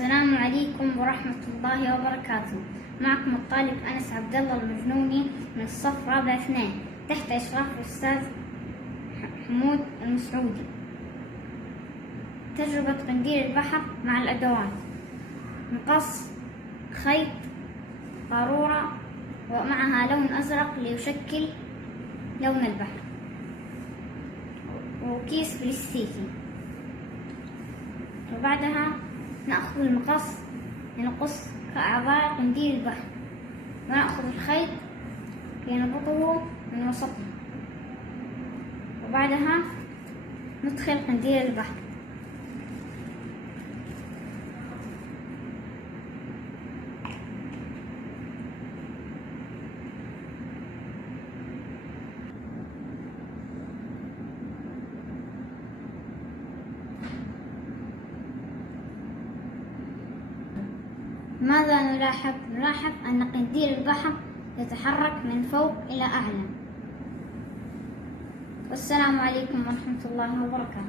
السلام عليكم ورحمة الله وبركاته. معكم الطالب أنس عبد الله المجنوني من الصف رابع 2 تحت إشراف الأستاذ حمود المسعودي. تجربة قنديل البحر مع الأدوات: مقص، خيط، قارورة ومعها لون أزرق ليشكل لون البحر، وكيس بلاستيكي. وبعدها نأخذ المقص لنقص كأعضاء قنديل البحر، ونأخذ الخيط لنربطه من وسطه، وبعدها ندخل قنديل البحر. ماذا نلاحظ؟ نلاحظ أن قنديل البحر يتحرك من فوق إلى أعلى. والسلام عليكم ورحمة الله وبركاته.